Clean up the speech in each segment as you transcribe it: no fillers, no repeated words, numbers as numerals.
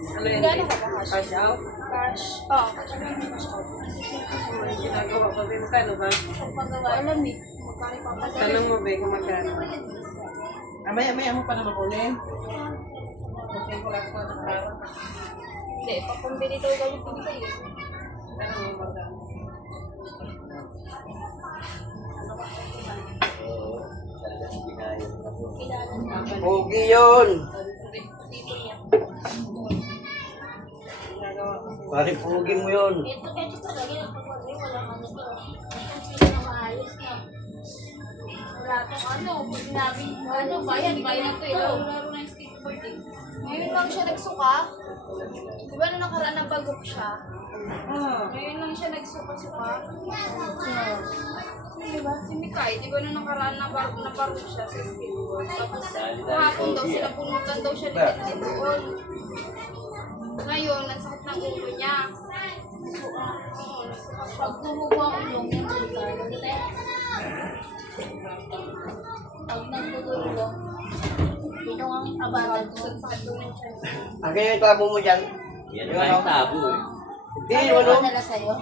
Ano yan? Gano'n ka ba cash? Cash out? Cash. Oo, cash out. Cash out. May ginagawa ko rin. Kano ba? Ang paggawa, alam eh. Magkano pa ba? Tanong mo ba kung magkano? Maya mo pa naman ulit. Okay ko lang ito ng araw. Hindi, papambili daw galing pinigay eh. Tanong mo magkano? Pogi yun! Dito niya. Ginagawa ko. Pare, pogi mo yun. Ito talaga yung pagwagay, walang ano to. Ito pinakamaayos na. Wala tong ano, pag sinabi, ano, bayan to eh. Laro na yung skateboard eh. Ngayon lang siya nagsuka. Di ba nung nakaraan ng bagok siya? Ngayon lang siya nagsuka-suka. Di ba? Si Mikay, di ba nung nakaraan na barok siya sa skateboard? Tapos kahapon daw sila punutan daw siya ni doon. Ngayon, nasakit ng ulo niya. So, pag tumubo ang ulong niya, pag nagtutulong, dito ang abalan ko sa tulong siya. Ang ganyan yung tabo mo dyan. Yan naman yung tabo eh. Hindi, Ano ano? ba nala sa'yo?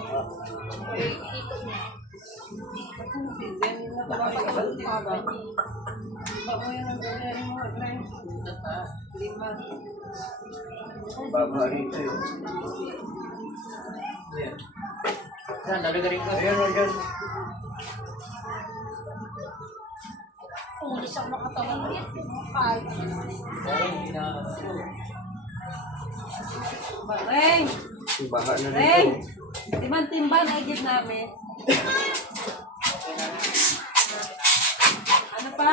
Dito niya. Baba rito yun. Saan? Nalagarin ko. Ayan o dyan. Kung hindi siya makatawan ulit, kahit. Parang hindi na... Reng! Baha na Reng! dito. Timban na igit namin. Ano pa?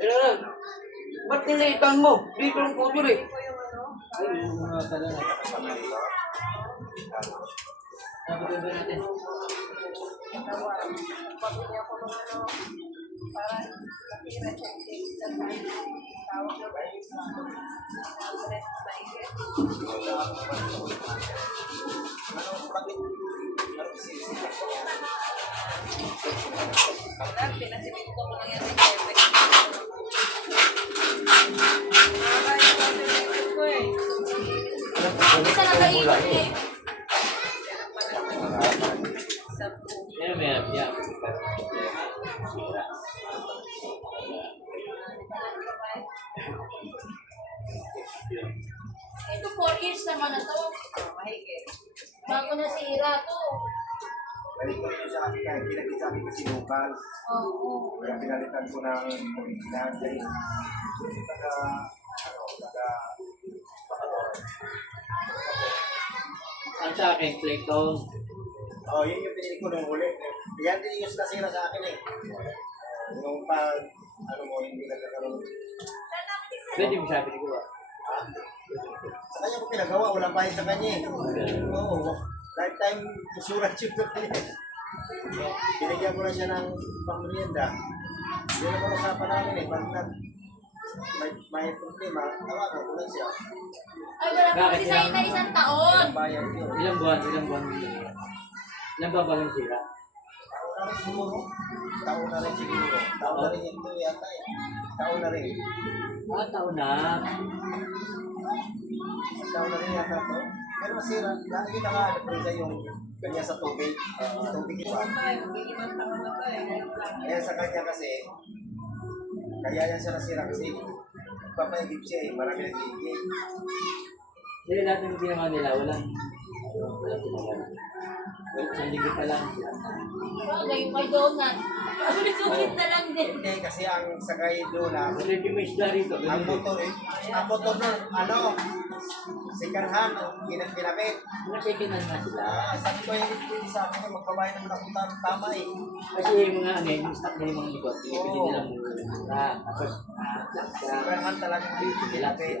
Ayan. Ba't nilaitan mo? Dito ang putol eh. Ay, yung mga pala na. Sabi ko natin. Isa na kainin eh. Yan, yan, yan. Ito 4 years naman na to. Bago na sira to. Balik ko yun sa akin, kaya pinagkita akin ko sinukal. Oo. Kaya pinalitan ko ng original. Dahil, Ang sa akin, Clayton. oh, yun yung pinili ko nung huli. Yan din yung nasira sa akin eh. Yung pag, ano mo, hindi nagkakaroon. Pwede mo sabi ko ba? Sa kanya ko pinagawa, walang bayad sa kanya eh. Oo, lifetime insurance yung kanya. Binigyan ko na siya ng pangmerienda. Yun ang usapan namin eh. Pag may problema, tawagan ko lang siya. Ay, wala pa Bakit kasi sa yan? na isang taon. Walang bayad yun. Ilang buwan? Ilang ba ba sila? Taon na rin siguro. Taon na rin siguro. Taon na rin ito yata eh. Taon na rin. Taon na. Taon na rin yata to. Pero masira. Lagi yun naka-presa yung kanya sa tubig. Tubig iba. Kaya sa kanya kasi, kaya yan siya nasira kasi papayagip siya eh. Marami nag-iigit. Hindi lahat ng ginawa nila, walang tumagal. Isang linggo pa lang sila. Bagay, may donut. Sulit na lang din. Hindi kasi ang sakay doon na Kasi yung may isda rito. ang motor nun, ano, sikarhan, pinakit. Nakikinan na sila. Sabi ko yung hindi sa akin, magpabayad naman ako tama eh. Kasi yung mga ano, yung stock na yung mga likod, pinipili nilang mura. Tapos, Sikarhan talaga yung pinakit.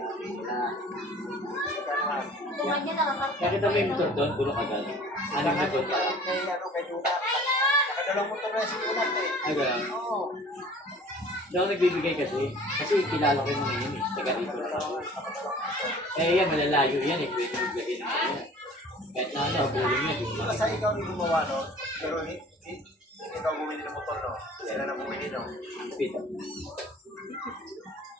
Sikarhan. Tuwan niya nakakapit. Nakita mo yung motor doon, puno agad. Anong Sikarhan likod yung ka? kay, kay Junat. Nakadalawang motor na si Junat eh. Ay, gano'n. Oo. Hindi ako nagbibigay kasi. Kasi kilala ko yung mga yun eh. Taga rito na ako. Eh yan, malalayo yan eh. Pwede magbigay na yan. Kahit na ano, bulong na, di ba? Basta ikaw rin gumawa, no? Pero ikaw bumili ng motor, no? Sila na bumili, no? Pit.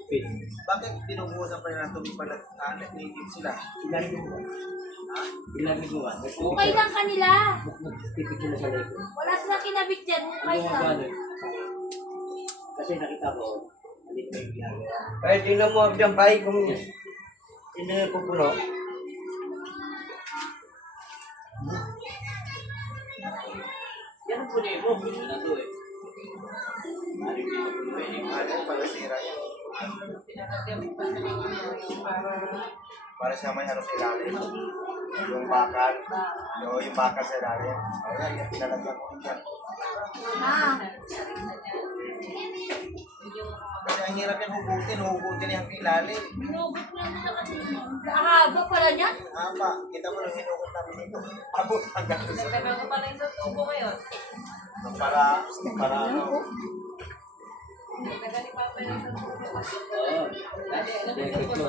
Pit. Bakit binubuhusan pa nila ng tubig pala nag-native sila? Ilan mo ba? Ha? Ilan mo ba? Hukay lang kanila. Nagtipid sila sa lego. Wala silang kinabit dyan. Hukay Ano lang. gano'n? Kasi nakita ko, hindi ko yung ginagawa. Kaya tingnan mo dyan, Pai, kung sino yung pupuno. Yan ang punin mo. Gusto na to eh. Maring hindi ko punuin eh. Ano yung palasira yan? Para siya may ano sa ilalim. Yung bakal. Yung bakal sa ilalim. O yan, yung pinalagyan ko rin dyan. Ma. Kasi ang hirap yan hugutin yung ilalim. Binugot na nila kasi. Ahaba pala niyan. Haba, kita mo nung hinugot namin dito. Abot hanggang sa Tagal ko pala yung sa tubo ngayon. para ano. Tagal ni Papa yung sa tubo. Oo. Dati, lego ko.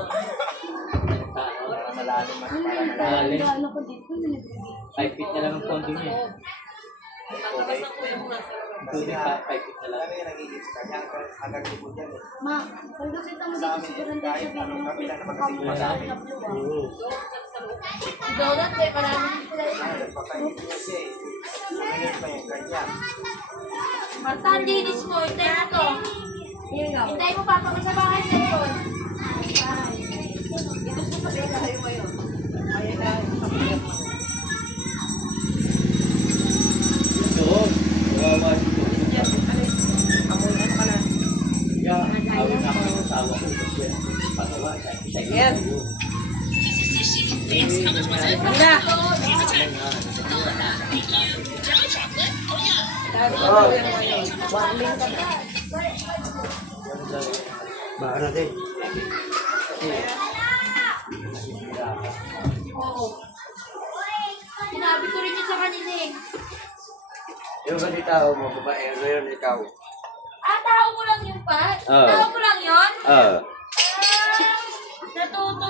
Para malalim mas para malalim. Malalim. Ano ko dito? 5 feet na lang ang pondo niya. Pagkakas ng kuya mo nasa labas. Kasi Tubig nga, 5 feet na lang. kami nag-iisip ka niya hanggang likod yan eh. Ma, kung nakita mo Sa dito amin, siguro hindi kahit sabihin anong mo. kabila na magkasing madami. Oo. Si Donut eh, marami sila. Ay, nagpapainit niya siya eh. Ngayon pa yung kanya. Marta, ang linis mo. Hintay mo to. Hintay mo papa ko sa bahay sa yun. Ito sa pati tayo ngayon. Kaya na sa kuya mo. Doon. Kawawa dito. Yes, alis. Amoy ano ka na. Yeah. Awin ako ng asawa ko. Kasi pagawa. Yan. Mira. Baka natin. Oo. Sinabi ko rin yun sa kanila eh. Yung kasi tao mo, babae, ngayon ikaw. Ah, tao mo lang yun pa? Oo. Tao mo lang yun? Oo. Natuto